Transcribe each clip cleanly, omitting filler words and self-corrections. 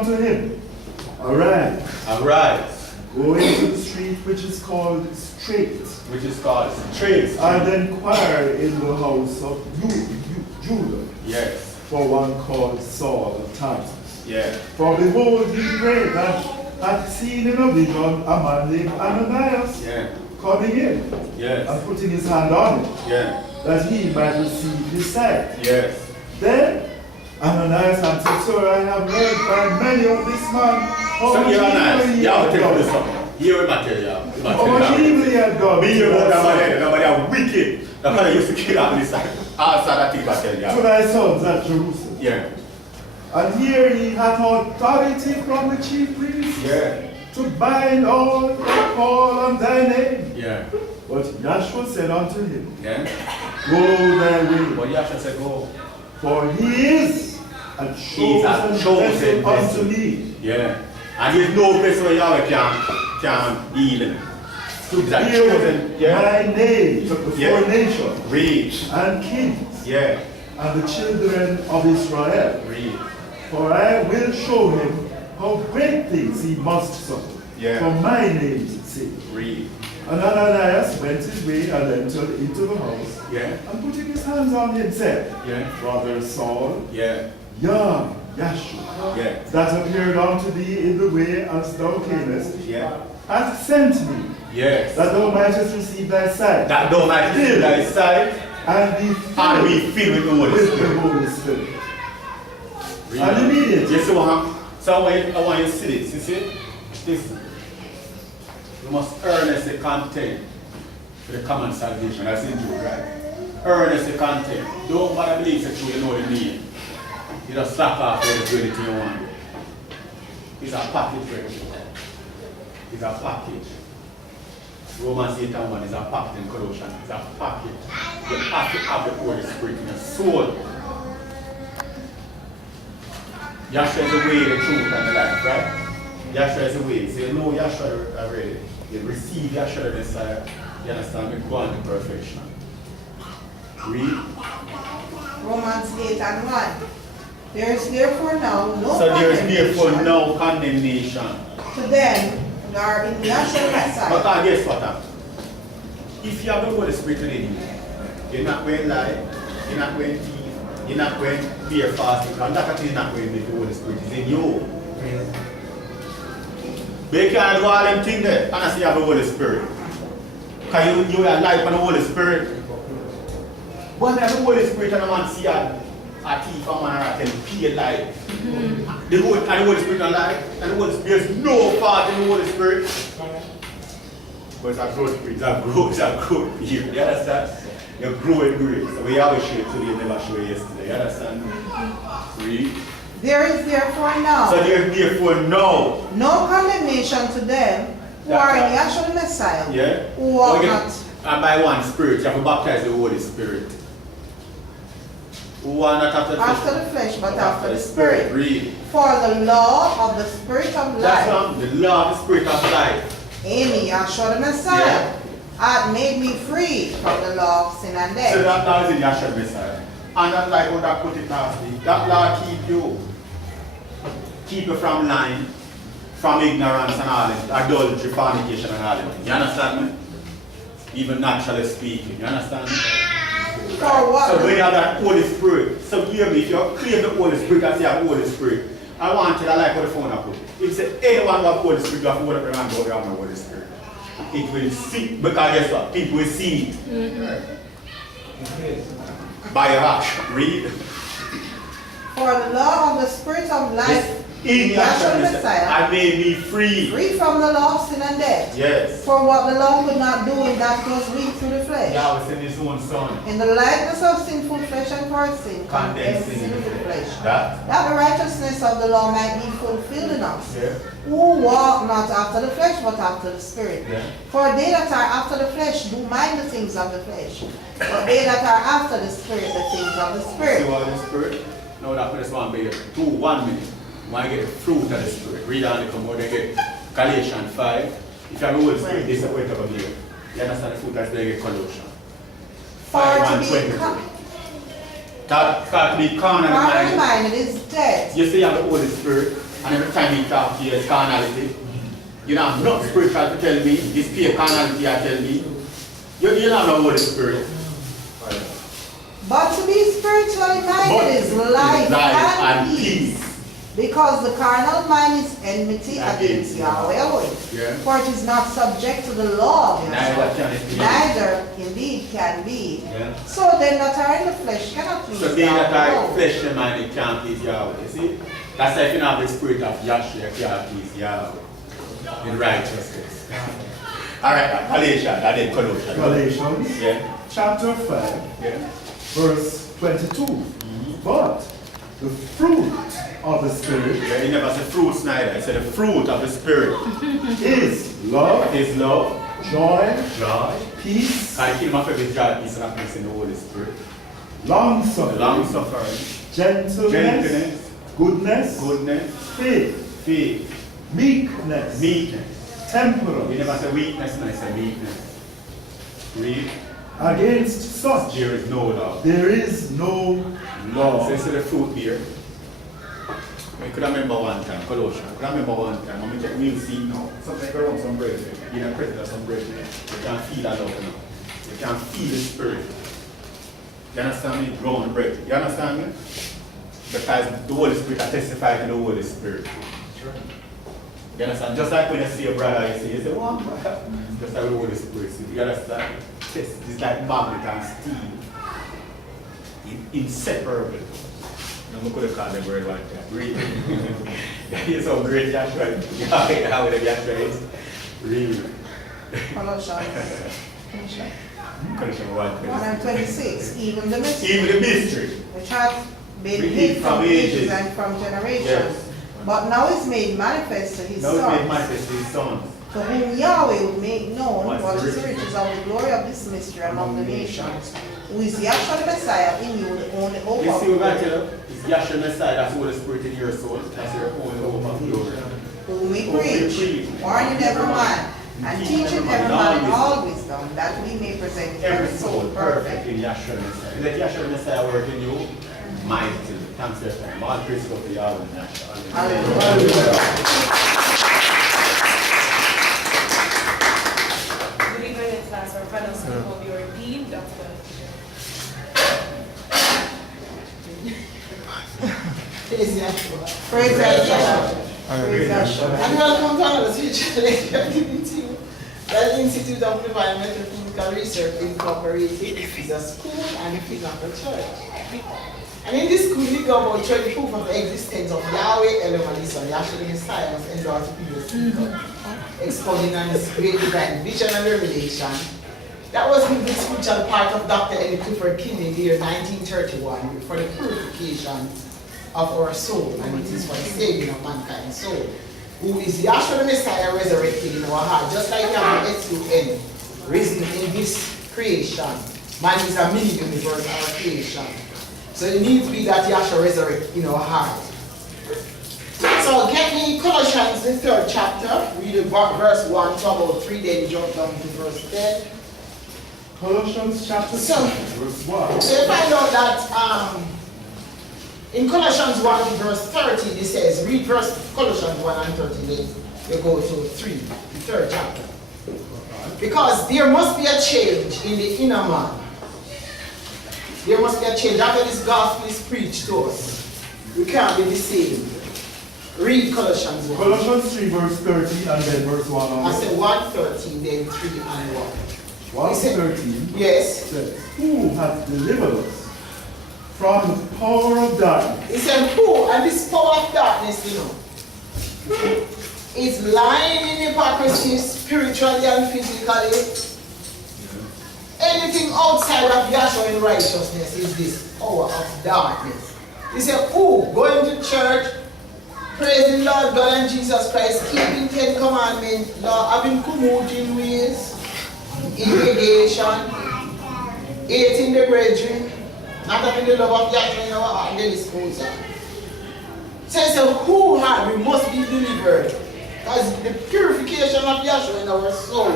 unto him, Arise. Arise. Go into the street which is called Straight. Which is called Straight. And inquire in the house of Judah. Yes. For one called Saul of Tarsus. Yeah. For behold, he prayed that had seen in a vision a man named Ananias coming in and putting his hand on it, that he might receive his sight. Yes. Then Ananias answered, Sir, I have heard by many of this man how much evil he had done. Here material. How much evil he had done. Me, you know, nobody are wicked. That's why I used to kill out this side. Answer that thing, material. To thy sons at Jerusalem. Yeah. And here he hath authority from the chief priests to bind all that call on thy name. Yeah. But Yahshua said unto him, Yeah. Go thy way. But Yahshua said, go. For he is a chosen vessel unto me. Yeah. And there's no place where Yahweh can heal him. To bear my name before nations and kings and the children of Israel. For I will show him how great things he must suffer for my name's sake. And Ananias went his way and entered into the house, and putting his hands on him said, Brother Saul, young Yahshua, that appeared unto thee in the way as thou camest, hath sent me, that thou mightest receive thy sight. That thou mightest receive thy sight, and be filled with the Holy Spirit. And immediately. Yes, so I want you to see this. You see? This. You must earnestly contend for the common salvation. That's in Jude, right? Earnestly contend. Don't bother believe that you know the need. You just slap off and do anything you want. It's a package for you. It's a package. Romans 8:1 is a package in Colossians. It's a package. You have to have the Holy Spirit in your soul. Yahshua is the way, the truth, and the life, right? Yahshua is the way. So you know Yahshua already. You receive Yahshua the Messiah. You understand? We go on to perfection. Read. Romans 8:1. There is therefore now no condemnation to them that are in Yahshua Messiah. But guess what? If you have the Holy Spirit in you, you're not going to lie, you're not going to thief, you're not going to be a fasting, and that is not going to be the Holy Spirit. It's in you. But you can't do all them things there, and I see you have the Holy Spirit. Because you are life on the Holy Spirit. But the Holy Spirit and a man see a thief, a man, and pay life. The Holy Spirit and life, and the Holy Spirit, there's no part in the Holy Spirit. But it's a growth spirit, it's a growth here. You understand? You're growing grace. So we always show it today, you never show it yesterday. You understand? Read. There is therefore now. So there is therefore now. No condemnation to them who are in Yahshua the Messiah. Who walk not. And by one Spirit, you have to baptize the Holy Spirit. Who are not after the flesh, but after the Spirit. Read. For the law of the Spirit of life. That's the law of the Spirit of life. In Yahshua the Messiah. Hath made me free from the law of sin and death. So that law is in Yahshua the Messiah. And that's like what I put it last week. That law keep you. Keep you from lying, from ignorance and all that, adultery, fornication and all that. You understand me? Even naturally speaking. You understand me? For what? So when you have that Holy Spirit, so hear me, if you claim the Holy Spirit and say you have Holy Spirit, I want you to like what the phone I put. If you say anyone who have Holy Spirit, you have to hold up your hand, you have no Holy Spirit. It will see, because guess what? People will see it. By your action. Read. For the law of the Spirit of life in Yahshua the Messiah, I made me free. Free from the law of sin and death. Yes. For what the law could not do in that was weak through the flesh. Yahweh sent his own son. In the likeness of sinful flesh and for sin, condemned sin in the flesh. That the righteousness of the law might be fulfilled in us. Who walk not after the flesh, but after the Spirit. For they that are after the flesh do mind the things of the flesh. But they that are after the Spirit, the things of the Spirit. See what the Spirit? No, that first one be 1 minute. When I get the fruit of the Spirit, read on the come out, they get Galatians 5. If you have the Holy Spirit, this is a way to go here. You understand the fruit that's there, get Colossians 5:1-20. That be carnal minded is dead. You say you have the Holy Spirit. And every time he talk to you, it's carnality. You don't have nothing spiritual to tell me. It's pure carnality I tell me. You don't have no Holy Spirit. But to be spiritually minded is life and peace. Because the carnal mind is enmity against Yahweh. Yeah. For it is not subject to the law of Neither can it be. Neither indeed can be. Yeah. So them that are in the flesh cannot please So they that are Yahweh. fleshly minded can't please Yahweh. You see? That's why if you have the spirit of Yahshua, you can't please Yahweh in righteousness. Alright, Galatians, I did Colossians. Galatians Yeah. chapter 5, Yeah. verse 22. But the fruit of the Spirit Yeah, he never said fruits neither. He said the fruit of the Spirit is love, is love, joy, joy, peace, I kill my favorite joy, peace, and happiness in the Holy Spirit. long Long suffering, suffering, gentleness, gentleness, goodness, goodness, faith, faith, meekness, meekness. He temperance. never said weakness, and I said meekness. Read. Against such There is no love. there is no law. So you see the fruit here. I could remember one time, Colossians. I could remember one time, when we check meal seed now. Sometimes you around some bread, you know, present of some bread, you can feel that love now. You can feel the spirit. You understand me? Round bread. You understand me? Because the Holy Spirit has testified to the Holy Spirit. You understand? Just like when you see a brother, you say, one brother. Just like the Holy Spirit. You understand? It's like magnet and steel. Inseparable. I'm going to call the word like that. Really. You're so great, Joshua. How would Joshua is? Really. Colossians. Colossians 1. 126. Even the mystery. Even the mystery. Which hath been Hid hid from from ages. ages and from generations. Yes. But now is made manifest to his Now it's made sons. manifest to his sons. To whom Yahweh would make known What's what the is the riches? riches of the glory of this mystery among the nations, who is Yahshua the Messiah in you, the only hope You of see what I glory, tell you? It's Yahshua Messiah, that's the Holy Spirit in your soul. That's your only hope of glory. whom we Whom we preach, preach, warning every man, and teaching every man in all wisdom, that we may present Every every soul soul perfect perfect. in Yahshua Messiah. Let Yahshua Messiah work in you mightily. Thanks for your time. All praise go to Yahweh and Yahshua. Hallelujah. Good evening, class. Our final speaker will be ordained, Dr. Praise Yahshua. Praise Yahshua. And welcome to another spiritual lecture activity that the Institute of Divine Metaphysical Research Incorporated is a school and it is not a church. And in this school, we go about showing proof of the existence of Yahweh, Elohim, Yahshua the Messiah, and Lord to be the speaker, expounding on His great divine vision and revelation. That was the spiritual part of Dr. Eddie Clifford King in the year 1931 for the purification of our soul, and it is for the saving of mankind's soul, who is Yahshua the Messiah resurrected in our heart, just like Yahweh S-U-N, risen in this creation. Man is a mini-universe, our creation. So it needs to be that Yahshua resurrected in our heart. So get me Colossians, the 3rd chapter, read verse 1 to about 3, then jump down to verse 10. Colossians chapter 2, So- verse 1. So you find out that in Colossians 1 verse 30, it says, read Colossians 1 and 30, then you go to 3, the 3rd chapter. Because there must be a change in the inner man. There must be a change. After this gospel is preached to us, we can't be the same. Read Colossians 1. Colossians 3, verse 30, and then verse 1 I onward. said 1:13, then 3 and 1. 1:13 Yes. says, who hath delivered us from the power of darkness. He said, who? And this power of darkness, you know, is lying in hypocrisy spiritually and physically. Anything outside of Yahshua in righteousness is this power of darkness. He said, who? Going to church, praising Lord God and Jesus Christ, keeping 10 commandments, Lord, having commuting ways, irrigation, eating the brethren, not having the love of Yahshua in our heart, then it's goes on. So who had, we must be delivered. Because the purification of Yahshua in our soul,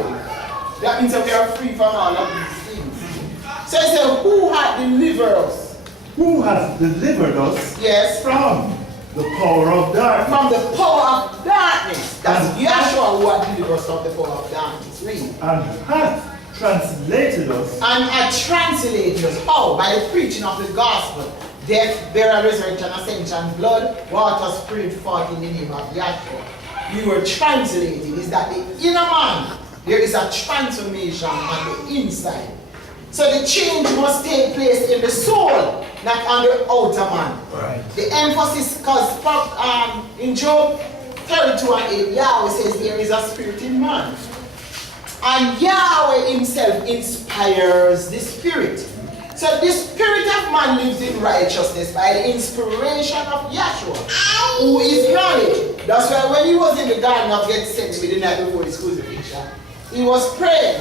that means that we are free from all of these things. So he said, who had delivered us? Who has delivered us Yes. from the power of darkness. From the power of darkness. That's Yeshua who had delivered us from the power of darkness. Read. And hath translated us. And had translated us. How? By the preaching of the gospel. Death, burial, resurrection, ascension, blood, water, spirit, fought in the name of Yeshua. You were translated. Is that the inner man? There is a transformation on the inside. So the change must take place in the soul, not on the outer man. Right. The emphasis, because in Job 32:8, Yahweh says there is a spirit in man. And Yahweh himself inspires the spirit. So the spirit of man lives in righteousness by the inspiration of Yeshua, who is knowledge. That's why when he was in the Garden of Gethsemane the night before his crucifixion, he was praying.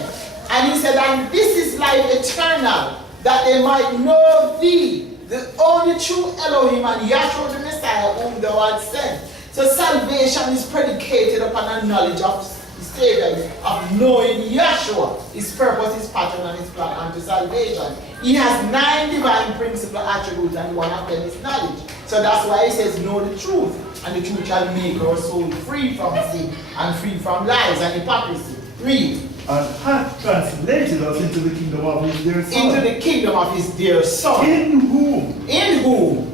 And he said, and this is life eternal, that they might know thee, the only true Elohim, and Yahshua the Messiah, whom thou hast sent. So salvation is predicated upon a knowledge of the Savior, of knowing Yahshua, his purpose, his pattern, and his plan unto salvation. He has 9 divine principal attributes, and one of them is knowledge. So that's why he says, know the truth, and the truth shall make our soul free from sin, and free from lies and hypocrisy. Read. And hath translated us into the kingdom of his dear Son. Into the kingdom of his dear Son. In whom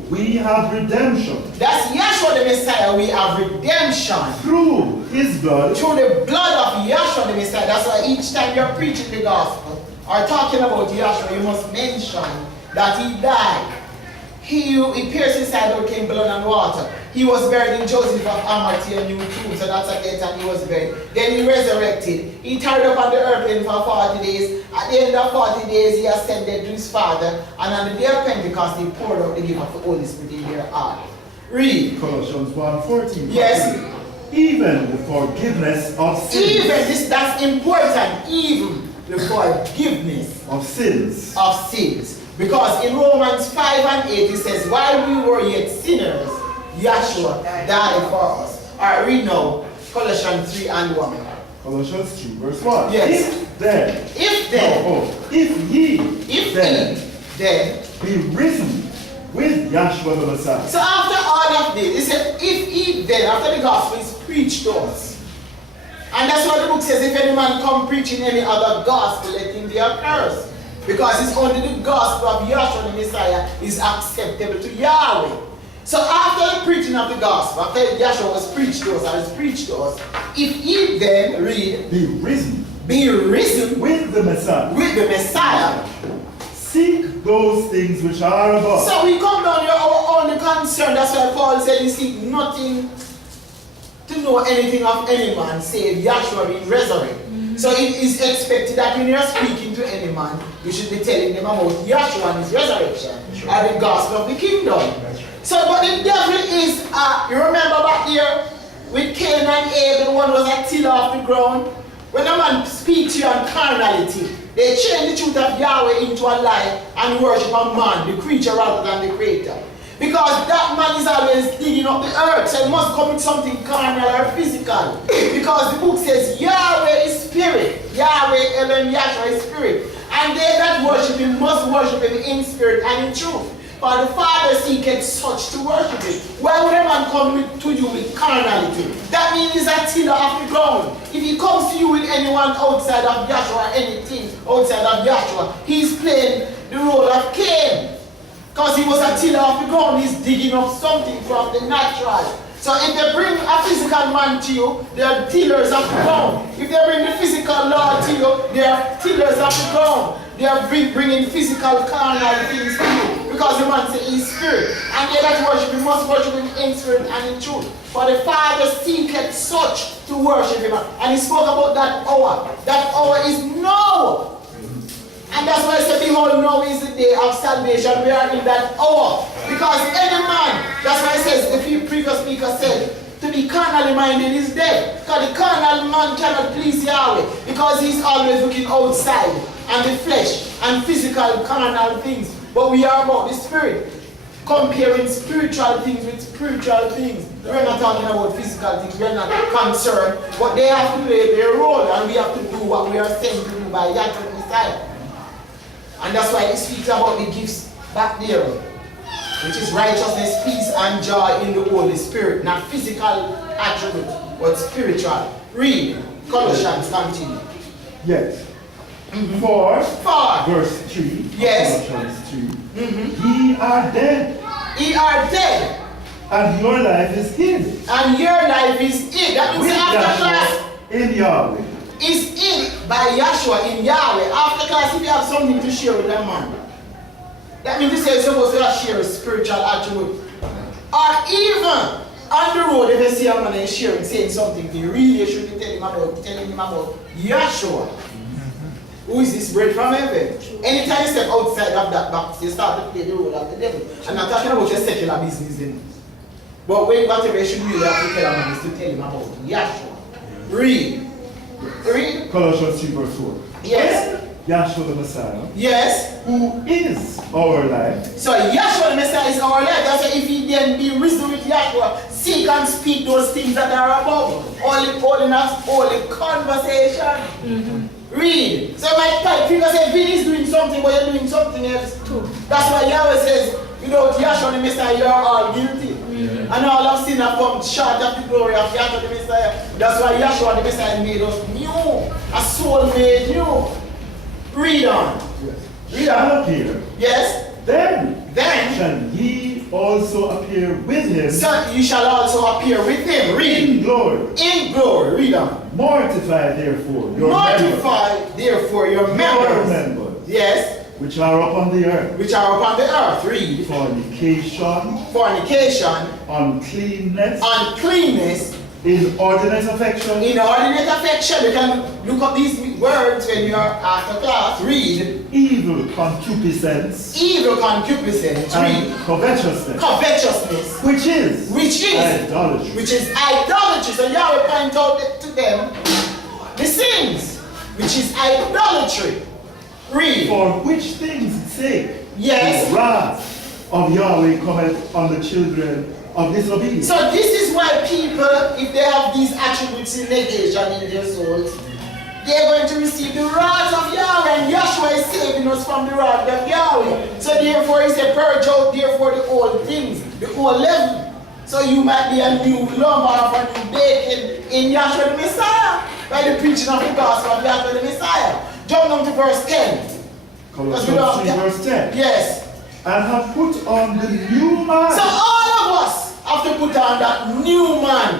We have redemption. That's Yahshua the Messiah. We have redemption. Through his blood. Through the blood of Yahshua the Messiah. That's why each time you're preaching the gospel or talking about Yahshua, you must mention that he died. He pierced his side, overcame blood and water. He was buried in Joseph of Arimathea new tomb, so that's a death, and he was buried. Then he resurrected. He tarried up on the earth for 40 days. At the end of 40 days, he ascended to his Father, and on the day of Pentecost, he poured out the gift of the Holy Spirit in their heart. Read. Colossians 1:14. Yes. Even the forgiveness of sins. Even this, that's important. Even the forgiveness of sins. Of sins. Because in Romans 5:8 it says, while we were yet sinners, Yahshua died for us. Alright, read now. Colossians 3:1. Colossians 3:1. Yes. If ye then be risen with Yahshua the Messiah. So after all of this, it said, if ye then, after the gospel is preached to us. And that's what the book says, if any man come preaching any other gospel, let him be accursed. Because it's only the gospel of Yahshua the Messiah is acceptable to Yahweh. So after the preaching of the gospel, after Yahshua was preached to us, or is preached to us, if ye then, read, be risen with the Messiah, seek those things which are above. So we come down here, our only concern, that's why Paul said, you seek nothing to know anything of any man, save Yahshua being resurrected. So it is expected that when you're speaking to any man, you should be telling them about Yahshua and his resurrection, and the gospel of the kingdom. So, but the devil is, you remember back here with Cain and Abel, one was a tiller of the ground. When a man speaks to you on carnality, they change the truth of Yahweh into a lie and worship a man, the creature rather than the creator. Because that man is always digging up the earth, so it must come with something carnal or physical. Because the book says Yahweh is spirit. Yahweh, Elohim, Yahshua is spirit. And they that worship him must worship him in spirit and in truth. For the Father seeketh such to worship him. Why would a man come to you with carnality? That means he's a tiller of the ground. If he comes to you with anyone outside of Yahshua or anything outside of Yahshua, he's playing the role of Cain. Because he was a tiller of the ground, he's digging up something from the natural. So if they bring a physical man to you, they are tillers of the ground. If they bring the physical Lord to you, they are tillers of the ground. They are bringing physical carnal things to you. Because the man says he's spirit. And they that worship him must worship him in spirit and in truth. For the Father seeketh such to worship him. And he spoke about that hour. That hour is now. And that's why I said, behold, now is the day of salvation. We are in that hour. Because any man, that's why it says, the previous speaker said, to be carnally minded is dead. Because the carnal man cannot please Yahweh. Because he's always looking outside, and the flesh, and physical carnal things. But we are about the spirit. Comparing spiritual things with spiritual things. We're not talking about physical things. We're not concerned. But they have to play their role, and we have to do what we are sent to do by Yahweh Messiah. And that's why it speaks about the gifts back there. which is righteousness, peace, and joy in the Holy Spirit. Not physical attribute, but spiritual. Read. Colossians, continue. Yes. For verse 3. Yes. Colossians 3. Ye are dead. Ye are dead. And your life is hid. And your life is hid. That means With after class Yahshua in Yahweh. is hid by Yahshua in Yahweh. After class, if you have something to share with that man, that means you say you're supposed to share a spiritual attribute. Or even on the road, if you see a man and sharing, saying something to you, really you should be telling him about Yahshua. Who is this bread from heaven? Anytime you step outside of that box, you start to play the role of the devil. I'm not talking about your secular business then. But whatever you should really have to tell a man is to tell him about Yahshua. Read. Read. Colossians 3 verse 4. Yes. Yahshua the Messiah. Yes. Who is our life. So Yahshua the Messiah is our life. That's why if he then be reasoned with Yahshua, seek and speak those things that are above. Only conversation. Read. So my type, people say Vin is doing something, but you're doing something else too. That's why Yahweh says, without Yahshua the Messiah, you are all guilty. And all of sin have come short of the glory of Yahshua the Messiah. That's why Yahshua the Messiah made us new. A soul made new. Read on. Yes. Read Shall on. appear. Yes. Then Then shall ye also appear with him. so you shall also appear with him. Read. In glory. In glory. Read on. Mortify therefore your Mortify therefore your members. members Yes. which are upon the earth. Which are upon the earth. Read. Fornication, Fornication. uncleanness, Uncleanness. inordinate affection, Inordinate affection. You can look up these words when you are after class. Read. evil concupiscence, Evil concupiscence. and Read. covetousness, Covetousness. which is idolatry. Which is idolatry. So Yahweh point out to them the sins, which is idolatry. Read. For which things' sake Yes. the wrath of Yahweh cometh on the children of disobedience. So this is why people, if they have these attributes in negation in their souls, they are going to receive the wrath of Yahweh, and Yahshua is saving us from the wrath of Yahweh. So therefore he said, purge out therefore the old things, the old leaven. So you might be a new lump of a new bacon in Yahshua the Messiah, by the preaching of the gospel of Yahshua the Messiah. Jump down to verse 10. Colossians 3 verse 10. Yes. And have put on the new man. So all of us have to put on that new man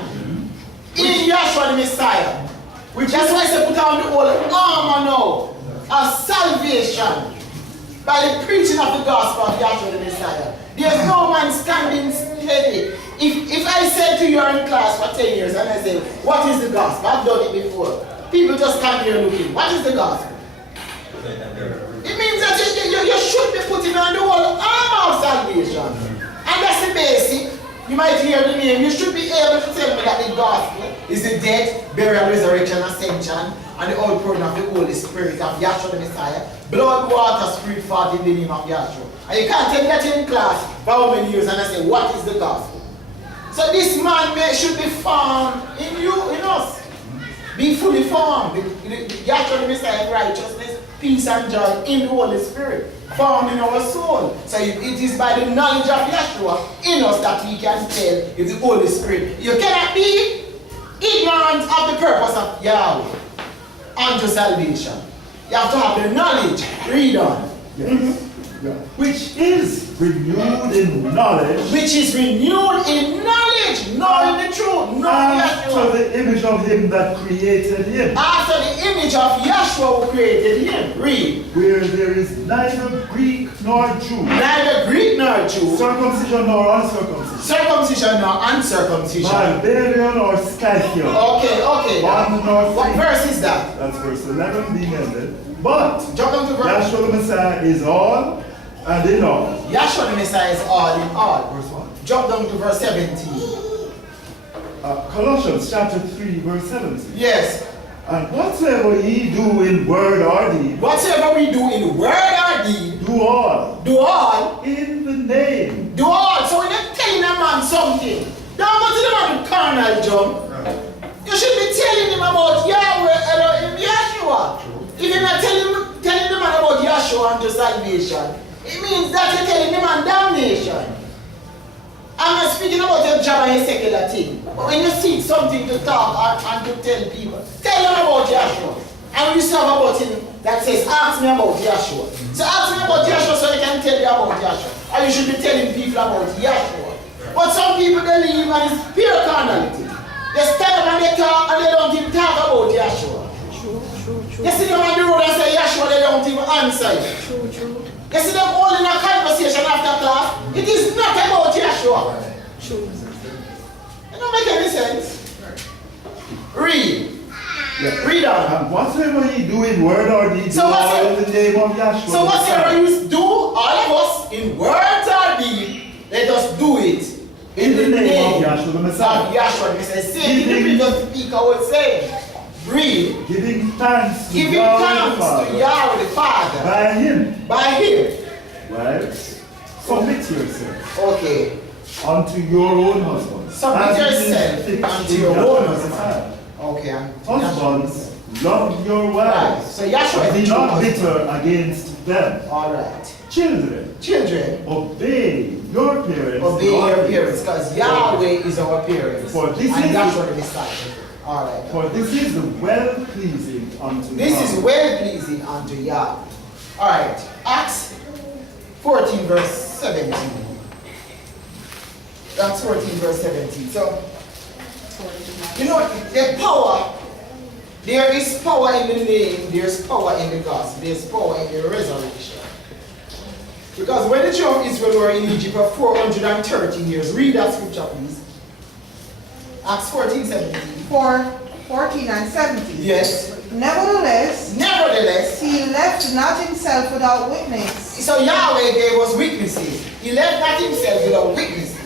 in Yahshua the Messiah. That's why I say put on the old armor now of salvation by the preaching of the gospel of Yahshua the Messiah. There's no man standing steady. If I say to you in class for 10 years and I say, what is the gospel? I've done it before. People just stand here looking. What is the gospel? It means that you should be putting on the whole armor of salvation. And that's the basic. You might hear the name. You should be able to tell me that the gospel is the death, burial, resurrection, ascension, and the outpouring of the Holy Spirit of Yahshua the Messiah. Blood, water, spirit, fought in the name of Yahshua. And you can't tell me that in class for how many years and I say, what is the gospel? So this man should be formed in you, in us. Be fully formed. Yahshua the Messiah in righteousness, peace and joy in the Holy Spirit. Formed in our soul. So it is by the knowledge of Yahshua in us that we can tell if the Holy Spirit. You cannot be ignorant of the purpose of Yahweh unto salvation. You have to have the knowledge. Read on. Yes. Yeah. Which is renewed in knowledge. Which is renewed in knowledge. Knowing the truth. Knowing After Yahshua. the image of him that created him. After the image of Yahshua who created him. Read. Where there is neither Greek nor Jew. Neither Greek nor Jew. Circumcision nor uncircumcision. Circumcision nor uncircumcision. Barbarian or Scythian. Okay. Bond nor What free. verse is that? That's verse 11 being ended. But Jump down to verse. Yahshua the Messiah is all and in all. Yahshua the Messiah is all in all. Verse 1. Jump down to verse 17. Colossians chapter 3 verse 17. Yes. And whatsoever ye do in word or deed, Whatsoever we do in word or deed, do all do all. in the name. Do all. So when you're telling a man something, don't go to the man with carnal jump. You should be telling him about Yahweh, Elohim, Yahshua. If you're not telling the man about Yahshua and salvation, it means that you're telling the man damnation. I'm not speaking about your job and your secular thing. But when you see something to talk and to tell people, tell them about Yahshua. And when you have a button that says, ask me about Yahshua. So ask me about Yahshua so they can tell you about Yahshua. And you should be telling people about Yahshua. But some people, they leave and it's pure carnality. They stand up and they talk and they don't even talk about Yahshua. You see them on the road and say Yahshua, they don't even answer you. You see them all in a conversation after class. It is not about Yahshua. It don't make any sense. Read. Yeah. Read on. And whatever you do in word or deed, So do what's all in the name of Yahshua. So whatever you do, all of us, in words or deed, let us do it in the name of Yahshua the Messiah. Of Yahshua the Messiah. Same thing the previous speaker was saying. Read. Giving thanks to Giving Yahweh thanks the Father. to Yahweh the Father. By Him. By Him. Right? Submit yourself. Okay. Unto your own husband. Submit yourself unto your own husband. Okay. Husbands, love your wives. So Yahshua Be is the not true bitter against them. Alright. Children, obey your parents. Obey your parents, because Yahweh is our parents. For this and is Yahshua the Messiah. Alright. For this is the well-pleasing unto This God. is well-pleasing unto Yahweh. Alright. Acts 14 verse 17. Acts 14 verse 17. So, you know, the power, there is power in the name, there's power in the gospel, there's power in the resurrection. Because when the children of Israel were in Egypt for 430 years, read that scripture please. Acts 14, 17. 14 and 17. Yes. Nevertheless, he left not himself without witness. So Yahweh gave us witnesses. He left not himself without witnesses.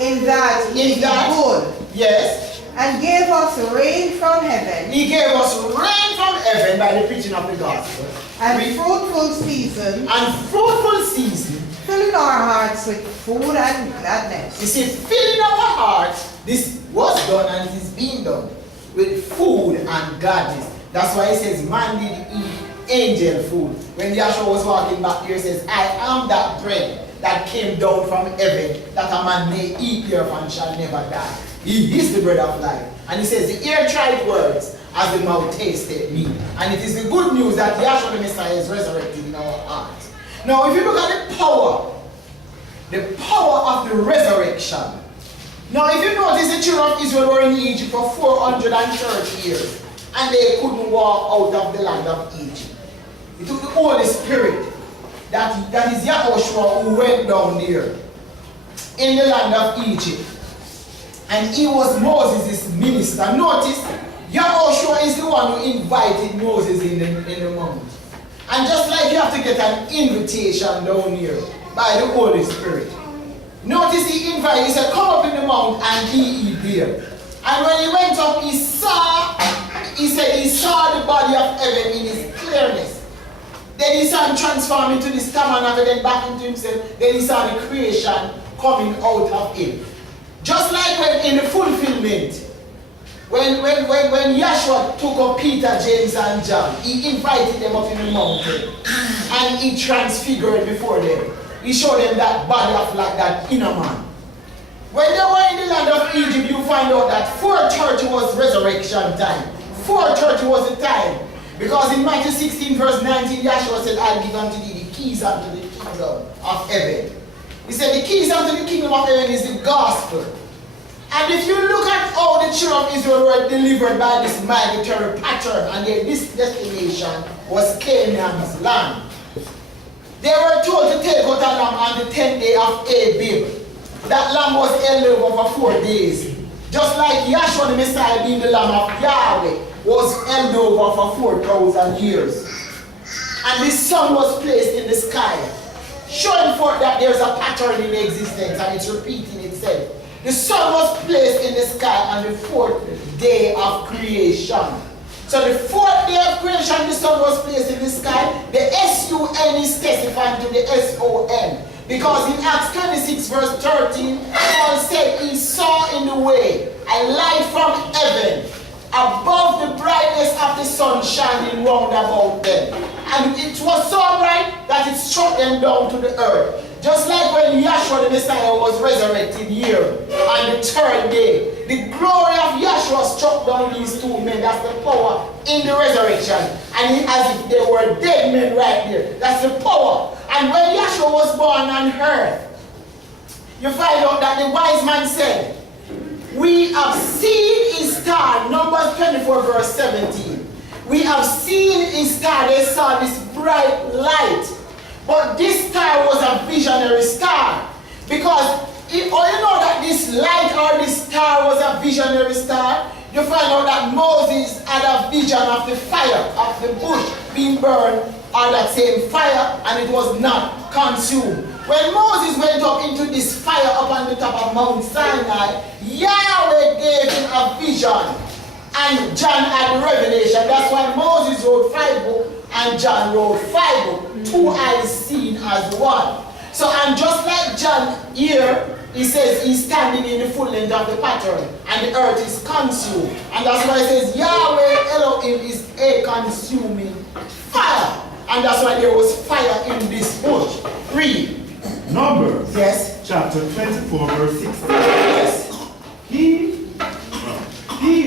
In that he is good. Yes. And gave us rain from heaven. He gave us rain from heaven by the preaching of the gospel. And fruitful season. And fruitful season. Filling our hearts with food and gladness. You see, filling our hearts, this was done and it is being done with food and gladness. That's why it says man did eat angel food. When Yahshua was walking back here, it says, I am that bread that came down from heaven, that a man may eat thereof and shall never die. He is the bread of life. And he says, the ear tried words as the mouth tasted me. And it is the good news that Yahshua the Messiah is resurrected in our hearts. Now, if you look at the power of the resurrection. Now, if you notice, the children of Israel were in Egypt for 430 years. And they couldn't walk out of the land of Egypt. It took the Holy Spirit, that is Yahushua, who went down there in the land of Egypt. And he was Moses' minister. Notice, Yahushua is the one who invited Moses in the mount. And just like you have to get an invitation down here by the Holy Spirit. Notice he invited, he said, come up in the mount and be ye there. And when he went up, he said he saw the body of heaven in his clearness. Then he saw him transform into this tabernacle, then back into himself. Then he saw the creation coming out of him. Just like when in the fulfillment, when Yahshua took up Peter, James, and John, he invited them up in the mountain and he transfigured before them. He showed them that body of like that inner man. When they were in the land of Egypt, you find out that 430 was resurrection time. 430 was the time. Because in Matthew 16 verse 19, Yahshua said, I'll give unto thee the keys unto the kingdom of heaven. He said the keys unto the kingdom of heaven is the gospel. And if you look at how the children of Israel were delivered by this migratory pattern, and their destination was Canaan's land. They were told to take out a lamb on the 10th day of Abib. That lamb was held over for 4 days. Just like Yahshua the Messiah being the lamb of Yahweh was held over for 4,000 years. And the sun was placed in the sky, showing forth that there's a pattern in existence and it's repeating itself. The sun was placed in the sky on the 4th day of creation. So the 4th day of creation, the sun was placed in the sky. The S-U-N is testifying to the S-O-N. Because in Acts 26 verse 13, Paul said he saw in the way a light from heaven above the brightness of the sun shining round about them. And it was so bright that it struck them down to the earth. just like when Yahshua the Messiah was resurrected here on the third day, the glory of Yahshua struck down these two men. That's the power in the resurrection. And as if they were dead men right there. That's the power. And when Yahshua was born on earth, you find out that the wise man said, we have seen his star, Numbers 24 verse 17. We have seen his star, they saw this bright light. But this star was a visionary star. Because you know that this light or this star was a visionary star, you find out that Moses had a vision of the fire, of the bush being burned on that same fire, and it was not consumed. When Moses went up into this fire up on the top of Mount Sinai, Yahweh gave him a vision, and John had the revelation. That's why Moses wrote 5 books and John wrote 5 books. 2 eyes seen as one. So, and just like John here, he says he's standing in the full length of the pattern, and the earth is consumed. And that's why it says Yahweh Elohim is a consuming fire. And that's why there was fire in this bush. Read. Numbers. Yes. Chapter 24, verse 16. Yes. He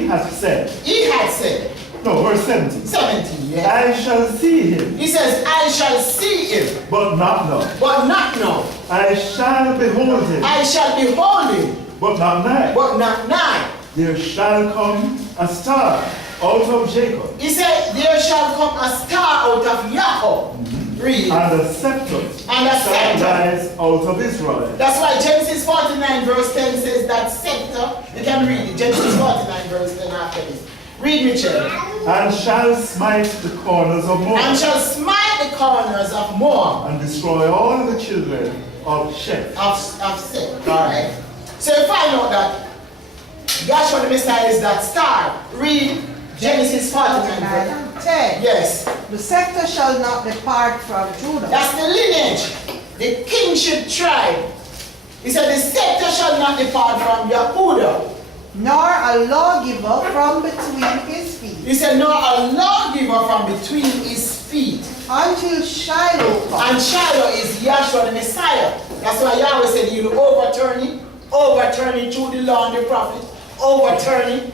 has said. He had said. No, verse 17. 17, yes. I shall see him. He says, I shall see him. But not now. But not now. I shall behold him. I shall behold him. But not nigh. But not nigh. There shall come a star out of Jacob. He said, there shall come a star out of Jacob. Read. And a scepter And a shall scepter. rise out of Israel. That's why Genesis 49 verse 10 says that scepter. You can read it. Genesis 49 verse 10 after this. Read, Mitchell. And shall smite the corners of Moab. And shall smite the corners of Moab. And destroy all the children of Sheth. Of Seth. Alright. So you find out that Yahshua the Messiah is that star. Read Genesis 49 verse 10. Yes. The scepter shall not depart from Judah. That's the lineage. The kingship tribe. He said the scepter shall not depart from Yehudah. Nor a lawgiver from between his feet. He said, nor a lawgiver from between his feet. Until Shiloh comes. And Shiloh is Yahshua the Messiah. That's why Yahweh said he'll overturn it through the law and the prophet, overturn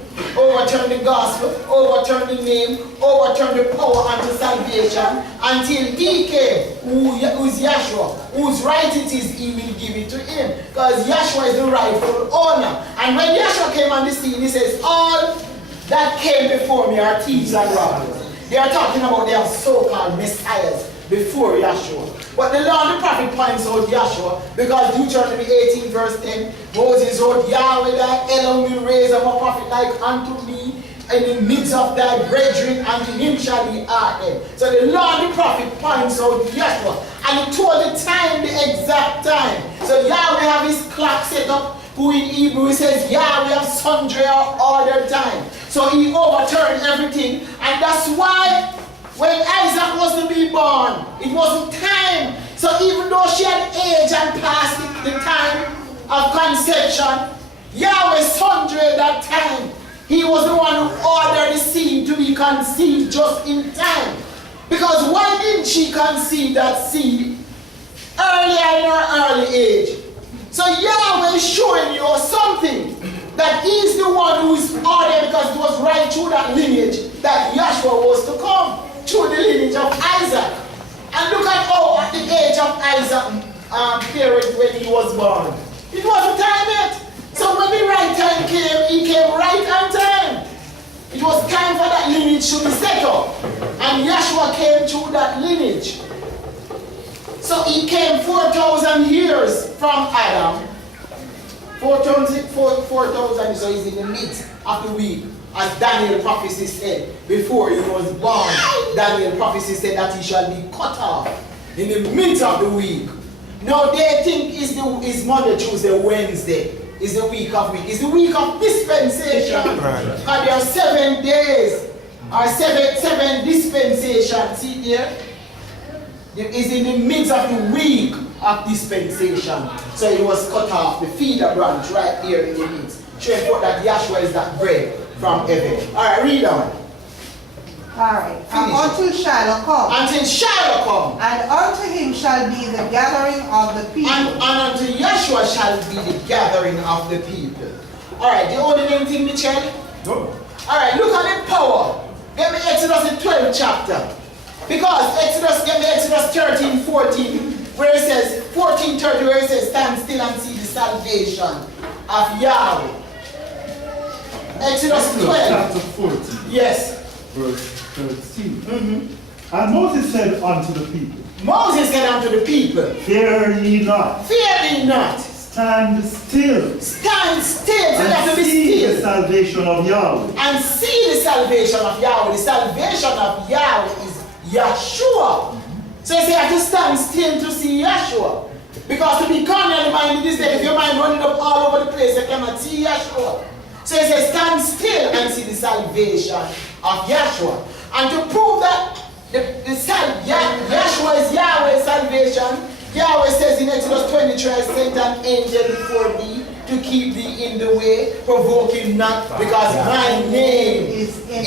the gospel, overturn the name, overturn the power unto salvation, until he came, who's Yahshua, whose right it is, he will give it to him. Because Yahshua is the rightful owner. And when Yahshua came on the scene, he says, all that came before me are thieves and robbers. They are talking about their so-called messiahs before Yahshua. But the law and the prophet points out Yahshua, because Deuteronomy 18 verse 10, Moses wrote, Yahweh thy Elohim will raise up a prophet like unto me in the midst of thy brethren, unto him shall he hearken. So the law and the prophet points out Yahshua, and he told the time, the exact time. So Yahweh have his clock set up, who in Hebrew he says Yahweh have sundry or order time. So he overturned everything, and that's why when Isaac was to be born, it wasn't time. So even though she had age and passed the time of conception, Yahweh sundry that time. He was the one who ordered the seed to be conceived just in time. Because why didn't she conceive that seed earlier in her early age? So Yahweh is showing you something, that he's the one who is ordered, because it was right through that lineage that Yahshua was to come. Through the lineage of Isaac. And look at how at the age of Isaac period when he was born. It wasn't time yet. So when the right time came, he came right on time. It was time for that lineage to be set up. And Yahshua came through that lineage. So he came 4,000 years from Adam. 4,000, so he's in the midst of the week. As Daniel prophecy said, before he was born, Daniel prophecy said that he shall be cut off in the midst of the week. Now they think it's Monday, Tuesday, Wednesday. Is the week of week. It's the week of dispensation. Right. And there are 7 days, or seven dispensations. See here? It is in the midst of the week of dispensation. So he was cut off, the feeder branch right there in the midst. Showing forth that Yahshua is that bread from heaven. Alright, read on. Alright. And Finish until Shiloh come. Until Shiloh come. And unto him shall be the gathering of the people. And unto Yeshua shall be the gathering of the people. Alright, the only name thing, Michelle? Go. Alright, look at the power. Get me Exodus the 12th chapter. Because get me Exodus 13:14, where it says, 14:30, where it says, stand still and see the salvation of Yahweh. Exodus 12. Chapter 14. Yes. Verse 13. And Moses said unto the people, Moses said unto the people, fear ye not, fear ye not. stand still, Stand still. So you have to and be see the still. salvation of Yahweh. And see the salvation of Yahweh. The salvation of Yahweh is Yeshua. So you say you have to stand still to see Yeshua. Because to be carnally minded is that if your mind running up all over the place, you cannot see Yeshua. So he says, stand still and see the salvation of Yeshua. And to prove that Yeshua is Yahweh's salvation, Yahweh says in Exodus 23, I sent an angel before thee to keep thee in the way, provoking not, because my name is in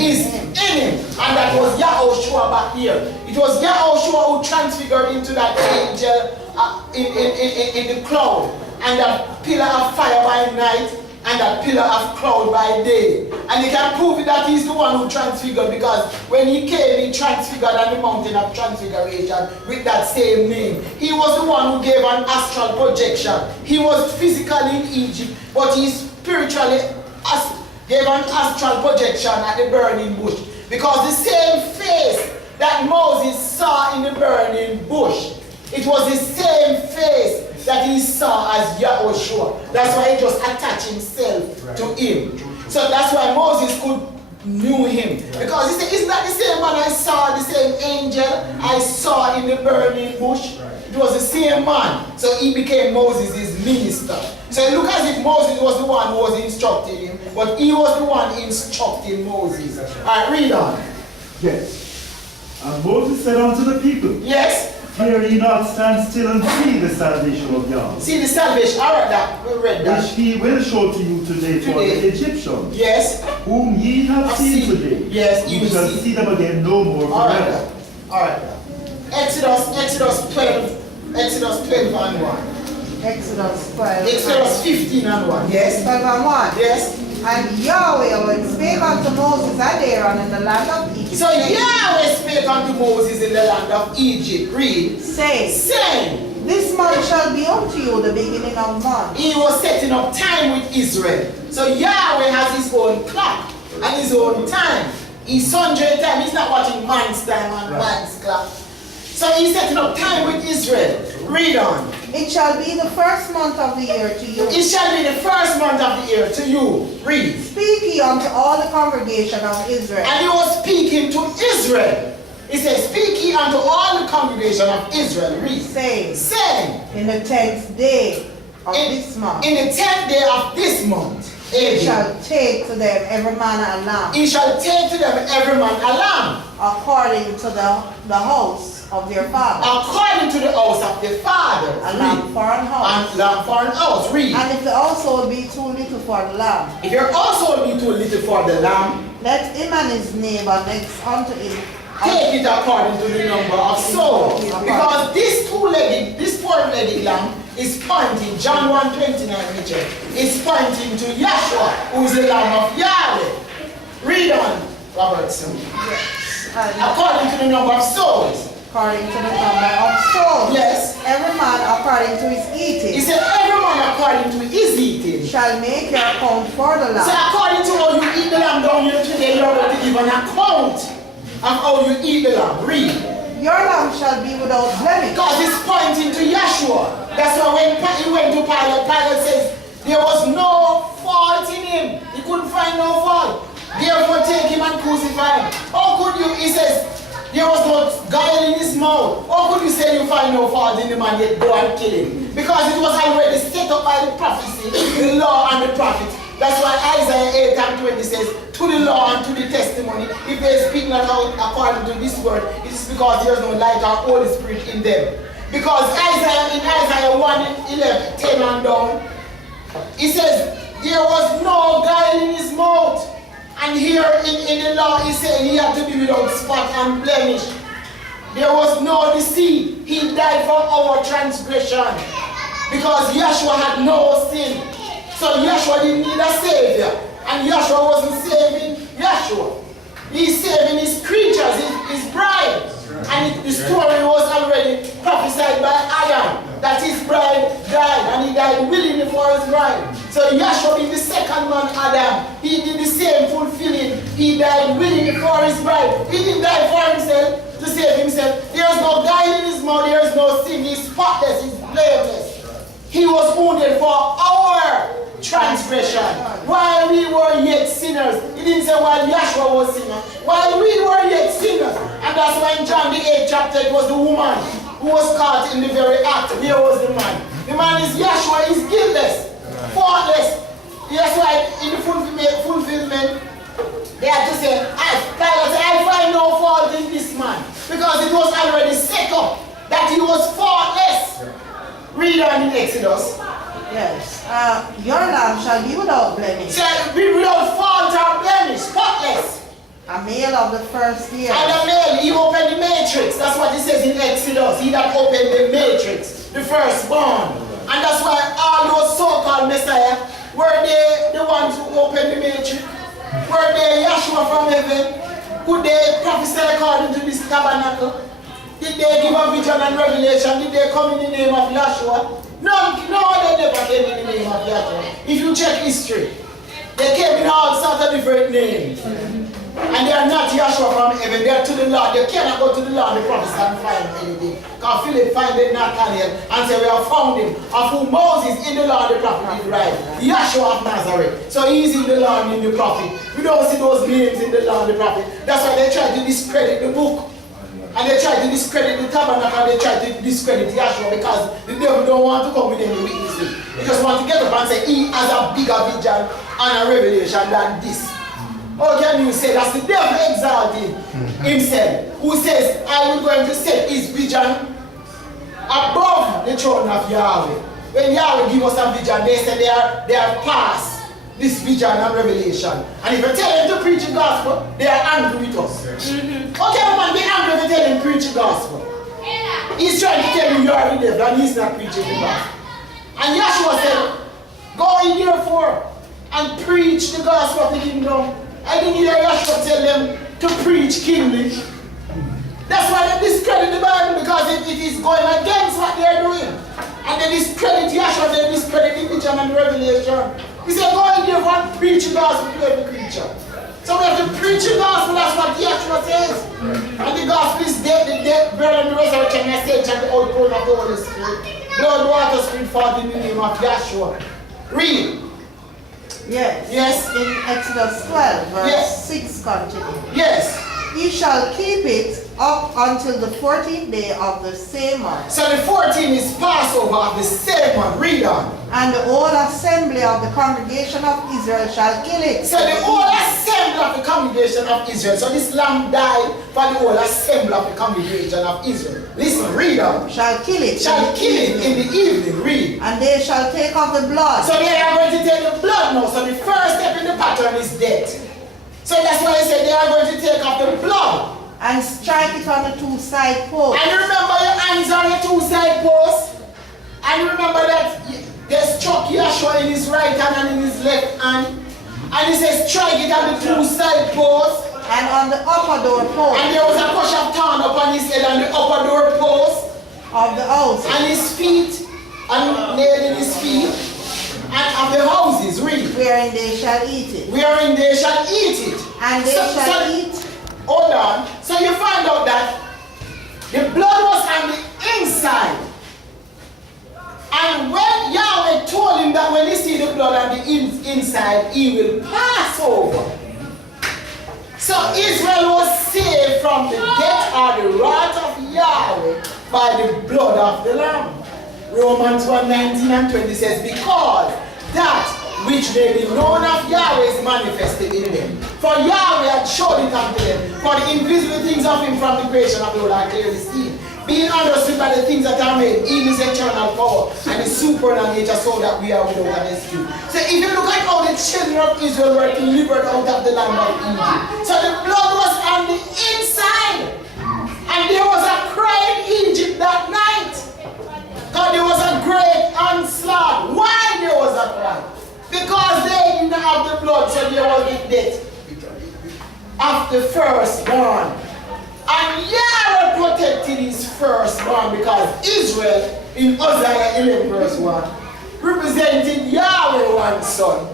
him. And that was Yahushua back here. It was Yahushua who transfigured into that angel in the cloud, and that pillar of fire by night, and that pillar of cloud by day. And you can prove it that he's the one who transfigured, because when he came, he transfigured on the mountain of transfiguration with that same name. He was the one who gave an astral projection. He was physically in Egypt, but he spiritually gave an astral projection at the burning bush. Because the same face that Moses saw in the burning bush, it was the same face that he saw as Yahushua. That's why he just attached himself to him. So that's why Moses knew him. Because he said, isn't that the same man I saw, the same angel I saw in the burning bush? It was the same man. So he became Moses' minister. So look as if Moses was the one who was instructing him, but he was the one instructing Moses. Alright, read on. Yes. And Moses said unto the people, Yes? fear ye not, stand still and see the salvation of Yahweh. See the salvation. Alright, that we read that. Which he will show to you today for the Egyptians, Yes. whom ye have I've seen seen. today. Yes, you you shall see. see them again no more forever. Alright. Exodus 12 and 1. Exodus 12. Exodus 15 and 1. Yes. 12 and 1. Yes. And Yahweh spake unto Moses and Aaron in the land of Egypt. So Yahweh spake unto Moses in the land of Egypt. Read. Saying, this month shall be unto you the beginning of months. He was setting up time with Israel. So Yahweh has his own clock and his own time. He's sundry time. He's not watching man's time and man's clock. So he's setting up time with Israel. Read on. It shall be the first month of the year to you. It shall be the first month of the year to you. Read. Speak ye unto all the congregation of Israel. And he was speaking to Israel. He said, speak ye unto all the congregation of Israel. Read. Saying. In the 10th day of this month. In the 10th day of this month. He shall take to them every man a lamb. He shall take to them every man a lamb. According to the house of their father. According to the house of their father. A lamb for an house. And lamb for an house. Read. And if the household be too little for the lamb. If your household be too little for the lamb. Let him and his neighbor next unto him. Take it according to the number of souls. Because this four-legged lamb is pointing, John 1:29, Mitchell, is pointing to Yeshua, who is the Lamb of Yahweh. Read on, Robertson. Yes. According to the number of souls. According to the number of souls. Yes. Every man according to his eating. He said, every man according to his eating. Shall make your account for the lamb. So according to how you eat the lamb down here today, you're going to give an account of how you eat the lamb. Read. Your lamb shall be without blemish. Because it's pointing to Yeshua. That's why when he went to Pilate, Pilate says there was no fault in him. He couldn't find no fault. Therefore take him and crucify him. How could you, he says, there was no guile in his mouth. How could you say you find no fault in the man yet go and kill him? Because it was already set up by the prophecy, the law and the prophets. That's why Isaiah 8:20 says, to the law and to the testimony, if they speak not out according to this word, it is because there is no light or Holy Spirit in them. Because in Isaiah 1:11, 10 and down, it says, there was no guile in his mouth, And here in the law, he said he had to be without spot and blemish. There was no deceit. He died for our transgression. Because Yeshua had no sin. So Yeshua didn't need a savior. And Yeshua wasn't saving Yeshua. He's saving his creatures, his bride. And the story was already prophesied by Adam, that his bride died, and he died willingly for his bride. So Yeshua being the second man, Adam, he did the same fulfilling. He died willingly for his bride. He didn't die for himself, to save himself. There is no guile in his mouth, there is no sin. He's spotless, he's blameless. He was wounded for our transgression. While we were yet sinners. He didn't say while Yeshua was sinner. While we were yet sinners. And that's why in John the 8th chapter it was the woman who was caught in the very act. Here was the man. The man is Yeshua, is guiltless, faultless. That's why in the fulfillment they had to say, I find no fault in this man. Because it was already set up that he was faultless. Read on in Exodus. Yes. Your lamb shall be without blemish. Shall be without fault or blemish, spotless. A male of the first year. And a male, he opened the matrix. That's what he says in Exodus. He that opened the matrix, the firstborn. And that's why all those so-called Messiah, were they the ones who opened the matrix? Were they Yeshua from heaven? Could they prophesy according to this tabernacle? Did they give a vision and revelation? Did they come in the name of Yeshua? No, they never came in the name of Yahweh. If you check history, they came in all sorts of different names. And they are not Yahshua from heaven. They are to the Lord. They cannot go to the Lord, the prophets, and find anything. Because Philip found Nathanael and said, we have found him, of whom Moses in the law the prophet did write. Yahshua of Nazareth. So he is in the law and in the prophet. We don't see those names in the law and the prophet. That's why they try to discredit the book. And they try to discredit the tabernacle, and they try to discredit Yahshua because the devil don't want to come with any witnesses. They just want to get up and say he has a bigger vision and a revelation than this. How can you say that's the devil exalting himself, who says, I will going to set his vision above the throne of Yahweh. When Yahweh give us a vision, they say they are past this vision and revelation. And if you tell them to preach the gospel, they are angry with us. Okay, man, be angry if you tell him to preach the gospel. He's trying to tell you you are the devil and he's not preaching the gospel. And Yeshua said, go in therefore and preach the gospel of the kingdom. I didn't hear Yeshua tell them to preach kingly. That's why they discredit the Bible, because it is going against what they are doing. And they discredit Yeshua, they discredit the vision and the revelation. He said, go in therefore and preach the gospel to every creature. So we have to preach the gospel, that's what Yeshua says. And the gospel is death, the death, burial, and the resurrection, message, and the outpouring of the Holy Spirit. Blood, water, spirit, forth in the name of Yeshua. Read. Yes. Yes. In Exodus 12, verse 6 continue. Yes. Ye shall keep it up until the 14th day of the same month. So the 14th is Passover of the same month. Read on. And the whole assembly of the congregation of Israel shall kill it. So the whole assembly of the congregation of Israel. So this lamb died for the whole assembly of the congregation of Israel. Listen, read on. Shall kill it. Shall kill it in the evening. Read. And they shall take of the blood. So they are going to take the blood now. So the first step in the pattern is death. So that's why I said they are going to take off the blood. And strike it on the two side posts. And remember your hands on the two side posts. And remember that they struck Yeshua in his right hand and in his left hand. And he says strike it on the two side posts. And on the upper door post. And there was a push of thorn upon his head on the upper door post. Of the house. And his feet. And nailed in his feet. And of the houses, read. Wherein they shall eat it. Wherein they shall eat it. And they shall eat. Hold on. So you find out that the blood was on the inside. And when Yahweh told him that when he see the blood on the inside, he will pass over. So Israel was saved from the death or the wrath of Yahweh by the blood of the Lamb. Romans 1:19 and 20 says, because that which may be known of Yahweh is manifested in them. For Yahweh had showed it unto them, for the invisible things of him from the creation of the world are clearly seen, being understood by the things that are made, in his eternal power and his supernal nature, so that we are without an excuse. So if you look at how the children of Israel were delivered out of the land of Egypt, so the blood was on the inside, and there was a cry in Egypt that night. God, there was a great onslaught. Why there was a cry? Because they didn't have the blood, so there was the death of the firstborn. And Yahweh protected his firstborn, because Israel, in Hosea 11 verse 1, represented Yahweh one son.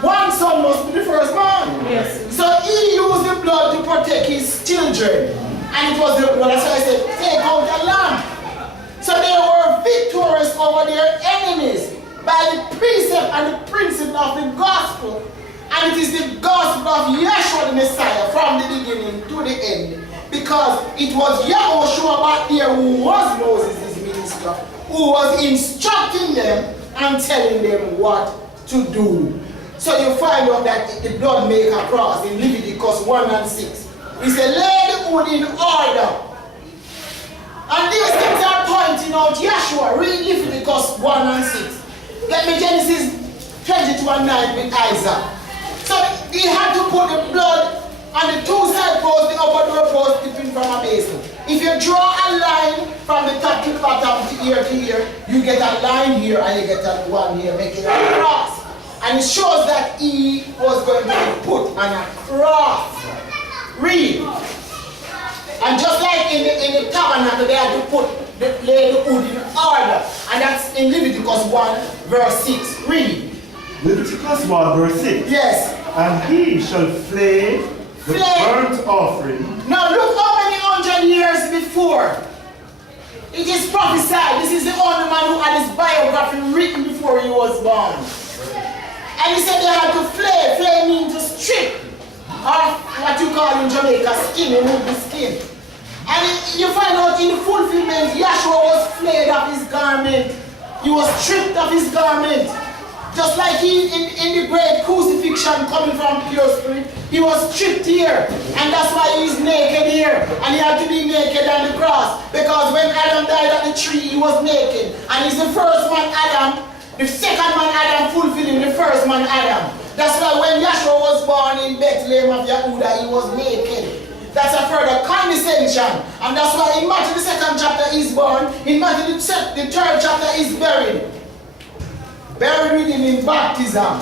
One son must be the firstborn. Yes. So he used the blood to protect his children. And it was the blood, that's why I said, take out the lamb. So they were victorious over their enemies by the precept and the principle of the gospel. And it is the gospel of Yeshua the Messiah from the beginning to the end. Because it was Yahushua back there who was Moses' minister, who was instructing them and telling them what to do. So you find out that the blood make a cross in Leviticus 1 and 6. He said, lay the wood in order. And these things are pointing out Yeshua. Read Leviticus 1 and 6. Get me Genesis 22 and 9 with Isaac. So he had to put the blood on the two side posts, the upper door post between from a basin. If you draw a line from the top to the bottom to here, you get a line here and you get a one here, making a cross. And it shows that he was going to be put on a cross. Read. And just like in the tabernacle, they had to lay the wood in order. And that's in Leviticus 1 verse 6. Read. Leviticus 1 verse 6. Yes. And he shall flay the burnt offering. Now look how many hundred years before. It is prophesied. This is the only man who had his biography written before he was born. And he said they had to flay. Flay means to strip. Or what you call in Jamaica, skin, remove the skin. And you find out in the fulfillment, Yeshua was flayed of his garment. He was stripped of his garment. Just like he in the great crucifixion coming from pure spirit, he was stripped here. And that's why he's naked here. And he had to be naked on the cross. Because when Adam died at the tree, he was naked. And he's the first man, Adam. The second man, Adam, fulfilling the first man, Adam. That's why when Yeshua was born in Bethlehem of Yehuda, he was naked. That's a further condescension. And that's why in Matthew the 2nd chapter he's born. In Matthew the 3rd chapter he's buried. Buried with him in baptism.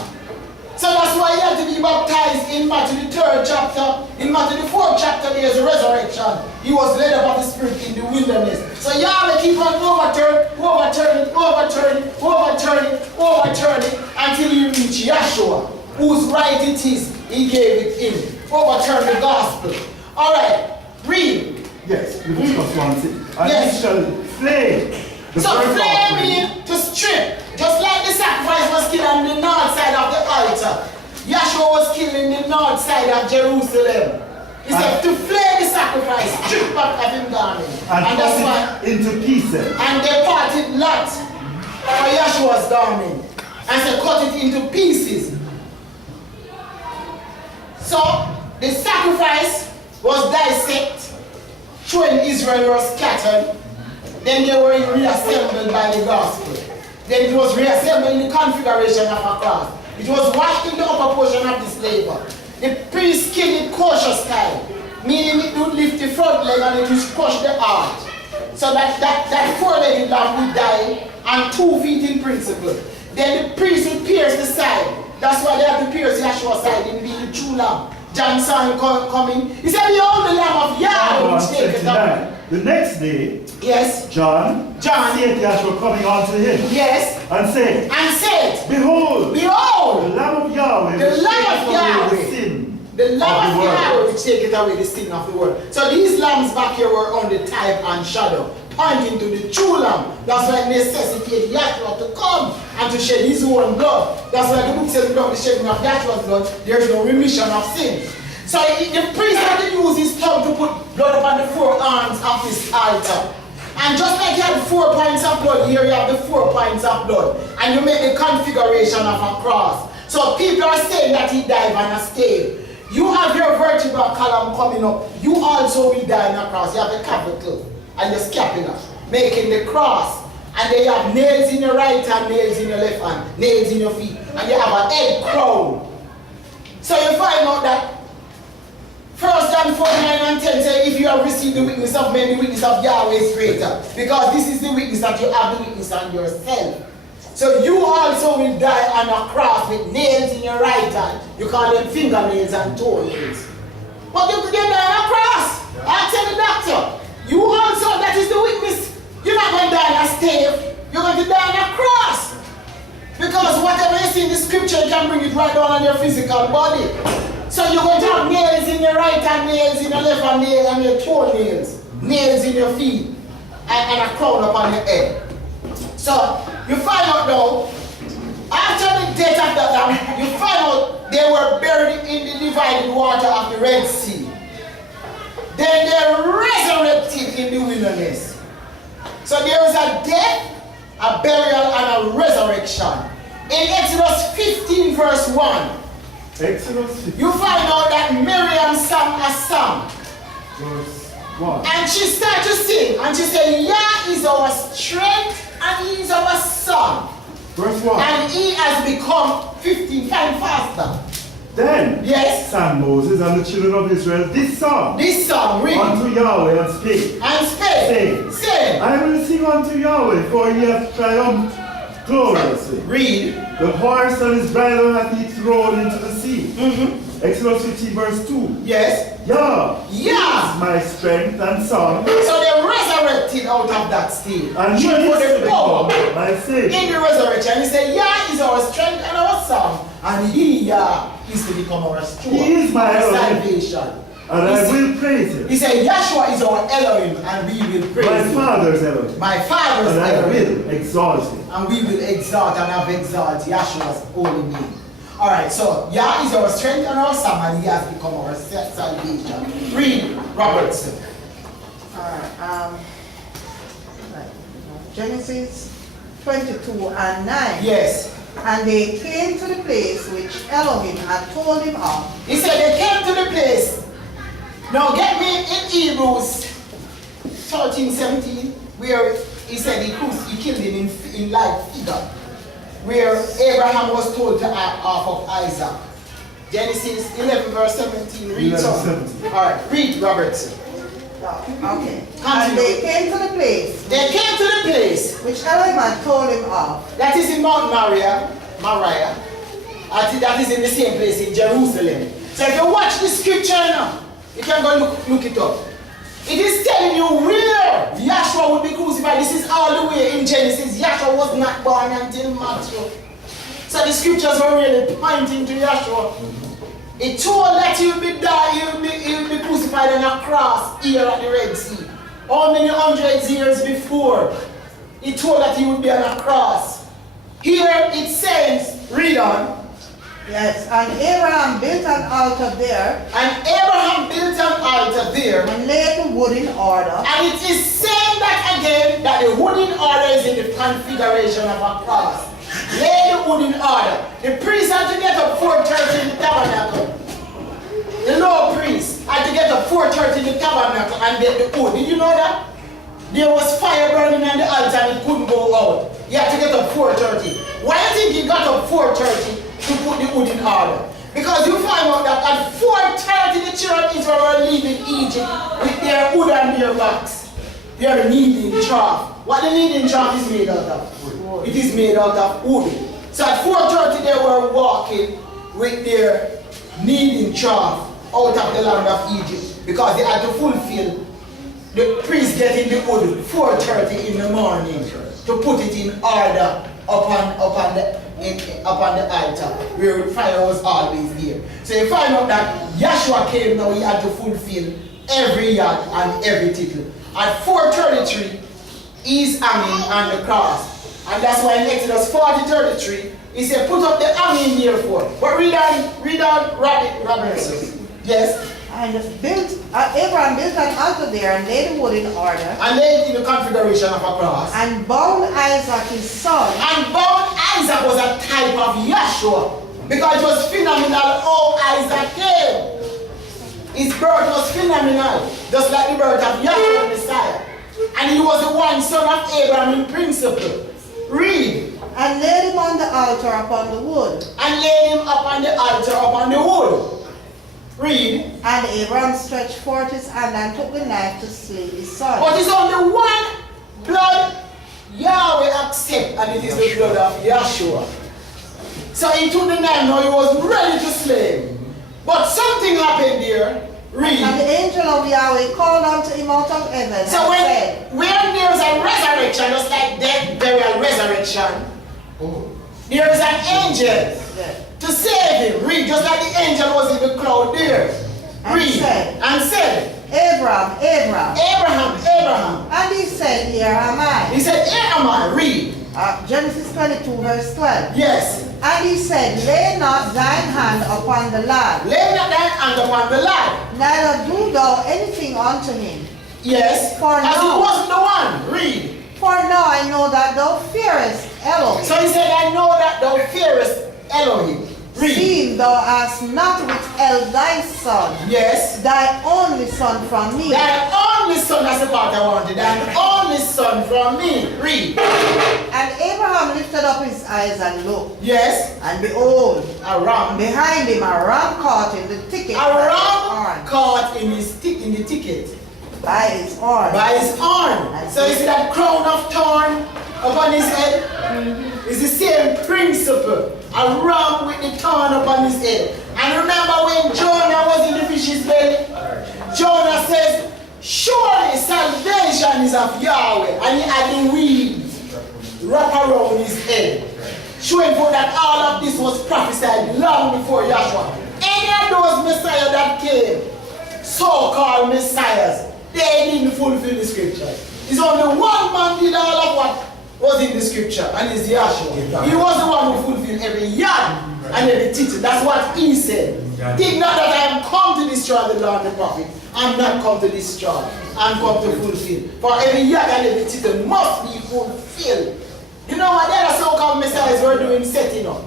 So that's why he had to be baptized in Matthew the 3rd chapter. In Matthew the 4th chapter there's a resurrection. He was led up of the Spirit in the wilderness. So Yahweh keep on overturning until you reach Yeshua, whose right it is, he gave it him. Overturn the gospel. Alright, read. Yes, Leviticus 1 6. And Yes. he shall flay the So burnt flay offering. means to strip. Just like the sacrifice was killed on the north side of the altar. Yeshua was killed in the north side of Jerusalem. He said to flay the sacrifice, strip back of him garment. And that's cut why. it into pieces. And they parted lot for Yeshua's garment. And said cut it into pieces. So the sacrifice was dissected, showing Israel was scattered. Then they were reassembled by the gospel. Then it was reassembled in the configuration of a cross. It was washed in the upper portion of this labor. The priest killed it kosher style, meaning it would lift the front leg and it would crush the heart. So that four-legged lamb would die on 2 feet in principle. Then the priest would pierce the side. That's why they had to pierce Yeshua's side in being the true lamb. John saw him coming. He said, behold the lamb of Yahweh which taketh away. The next day, Yes. John seeth Yeshua coming unto him, Yes. and said, Behold, Behold, the Lamb of Yahweh, the which Lamb taketh of away Yahweh. the sin the lamb of of the world. Yahweh which taketh away the sin of the world. So these lambs back here were on the type and shadow, pointing to the true lamb. That's why it necessitated Yahweh to come and to shed his own blood. That's why the book says without the shedding of Yahweh's blood, there is no remission of sin. So the priest had to use his tongue to put blood upon the 4 arms of his altar. And just like you have 4 pints of blood, here you have the 4 pints of blood. And you make the configuration of a cross. So people are saying that he died on a scale. You have your vertebral column coming up. You also will die on a cross. You have a capital and your scapula, making the cross. And they have nails in your right hand, nails in your left hand, nails in your feet, and they have a head crown. So you find out that 1 John 4:9-10 say, if you have received the witness of men, the witness of Yahweh is greater. Because this is the witness that you have the witness on yourself. So you also will die on a cross with nails in your right hand. You call them fingernails and toenails. But you die on a cross. I tell the doctor, you also, that is the witness. You're not going to die on a stave. You're going to die on a cross. Because whatever you see in the scripture, you can bring it right down on your physical body. So you're going to have nails in your right hand, nails in your left hand, nails and your toenails, nails in your feet, and a crown upon your head. So you find out now, after the death of that lamb, you find out they were buried in the divided water of the Red Sea. Then they resurrected in the wilderness. So there is a death, a burial, and a resurrection. In Exodus 15 verse 1, Exodus 15. you find out that Miriam sang a song. Verse 1. And she started to sing. And she said, Yah is our strength and he is our song. Verse 1. And he has become 15 times faster. Then Yes. sang Moses and the children of Israel this song. This song, read. Unto Yahweh and spake. And spake. Sing. I will sing unto Yahweh, for he hath triumphed gloriously. Read. The horse and his bridle hath he thrown into the sea. Exodus 15 verse 2. Yes. Yah Yah. is my strength and song, So they resurrected out of that state. and he For is the power. my Savior. In the resurrection, he said, Yah is our strength and our song. And he, Yah, is to become our steward. He is my our Elohim. salvation. And I will praise him. He said, Yahshua is our Elohim, and we will praise My him. Father's Elohim. My Father's And I Elohim. will exalt him. And we will exalt and have exalt Yahshua's holy name. Alright, so Yah is our strength and our song, and he has become our salvation. Read Robertson. Alright, Genesis 22 and 9. Yes. And they came to the place which Elohim had told him of. He said they came to the place. Now get me in Hebrews 13:17, where he said he killed him in like figure, where Abraham was told to offer Isaac. Genesis 11 verse 17. Read 11, something. 17. All right, read Robertson. Okay. And they came to the place They came to the place which Elohim had told him of. that is in Mount Moriah. That is in the same place in Jerusalem. So if you watch the scripture now, you can go look it up. It is telling you where Yahshua would be crucified. This is all the way in Genesis. Yahshua was not born until Matthew. So the scriptures are really pointing to Yahshua. It told that he will be crucified on a cross here at the Red Sea. How many hundreds years before? It told that he would be on a cross. Here it says, read on. Yes, and Abraham built an altar there. And Abraham built an altar there. And laid the wood in order. And it is saying that again, that the wood in order is in the configuration of a cross. Lay the wood in order. The priest had to get up 4:30 in the tabernacle. The low priest had to get up 4:30 in the tabernacle and get the wood. Did you know that? There was fire burning on the altar and it couldn't go out. He had to get up 4:30. Why do you think he got up 4:30 to put the wood in order? Because you find out that at 4:30 the children of Israel were leaving Egypt with their wood and their backs. Their kneading trough. What the kneading trough is made out of? Wood. It is made out of wood. So at 4:30 they were walking with their kneading trough out of the land of Egypt because they had to fulfill the priest getting the wood 4:30 in the morning to put it in order upon the altar where the fire was always there. So you find out that Yahshua came now, he had to fulfill every yard and every title. At 4:33, he's hanging on the cross. And that's why in Exodus 40:33, he said, put up the hanging here for. But read on Robertson. Yes. And Abraham built an altar there and laid the wood in order. And laid in the configuration of a cross. And bound Isaac his son. And bound Isaac was a type of Yahshua. Because it was phenomenal how Isaac came. His birth was phenomenal. Just like the birth of Yahshua the Messiah. And he was the one son of Abraham in principle. Read. And laid him on the altar upon the wood. And laid him upon the altar upon the wood. Read. And Abraham stretched forth his hand and took the knife to slay his son. But it's only one blood Yahweh accept, and it is the blood of Yahshua. So he took the knife, now he was ready to slay him. But something happened there. Read. And the angel of Yahweh called unto him out of heaven So and when said, there's a resurrection, just like death, burial, resurrection, there is an angel to save him. Read, just like the angel was in the cloud there. Read. And said, Abraham, Abraham. Abraham. And he said, Here am I. He said, Here am I. Read. Genesis 22 verse 12. Yes. And he said, Lay not thine hand upon the lad. Lay not thine hand upon the lad. Neither do thou anything unto him. Yes. For as now. he wasn't the one. Read. For now I know that thou fearest Elohim. So he said, I know that thou fearest Elohim. Read. Seeing thou hast not withheld thy son. Yes. Thy only son from me. Thy only son, that's the part I wanted. Thy only son from me. Read. And Abraham lifted up his eyes and looked. Yes. And behold, a ram. Behind him a ram caught in the thicket. A ram caught in the thicket. By his horn. By his horn. So you see that crown of thorn upon his head? It's the same principle. A ram with the thorn upon his head. And remember when Jonah was in the fish's belly? Jonah says, surely salvation is of Yahweh. And he had the weeds wrap around his head. Showing for that all of this was prophesied long before Yahshua. Any of those messiahs that came, so-called messiahs, they didn't fulfill the scripture. It's only one man did all of what was in the scripture, and it's Yahshua. He was the one who fulfilled every yard and every title. That's what he said. Think not that I am come to destroy the law and the prophet. I'm not come to destroy. I'm come to fulfill. For every yard and every title must be fulfilled. You know what the other so-called messiahs were doing? Setting up.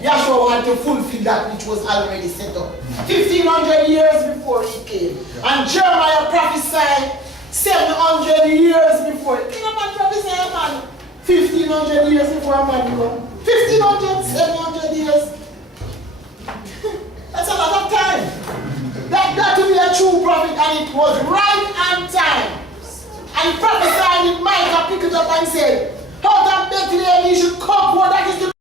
Yahshua wanted to fulfill that which was already set up. 1,500 years before he came. And Jeremiah prophesied 700 years before. You know man prophesied, man? 1,500 years before a man come. 1,500, 700 years. That's a lot of time. That got to be a true prophet, and it was right on time. And he prophesied it, Micah picked it up and said, out of Bethlehem you should come forth. That is the